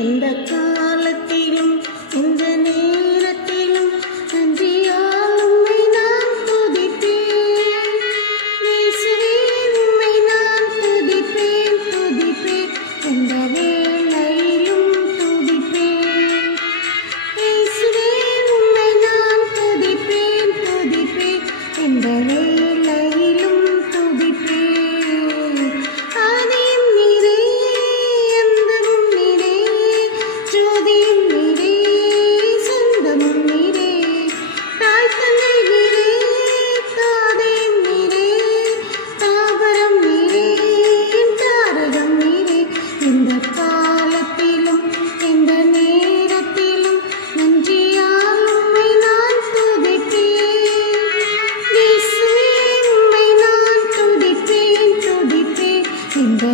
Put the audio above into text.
எந்த காலத்திலும் எந்த நேரத்திலும் நன்றியால் உம்மை நான் துதிப்பேன். இயேசுவே உம்மை நான் துதிப்பேன் துதிப்பேன், எந்த வேளையிலும் துதிப்பேன். இயேசுவே உம்மை நான் துதிப்பேன் துதிப்பேன், எந்த வேளையிலும் துதிப்பேன். ஆதியும் நீரே, அந்தமும் நீரே, ஜோதியும் நீரே, சொந்தமும் நீரே, தாய் தந்தை நீரே, தாதையும் நீரே, தாவரம் நீரே, தாரகம் நீரே. எந்த காலத்திலும் எந்த நேரத்திலும் நன்றியால் உம்மை நான் துதிப்பேன். இயேசுவே உம்மை நான் துதிப்பேன் துதிப்பேன், எந்த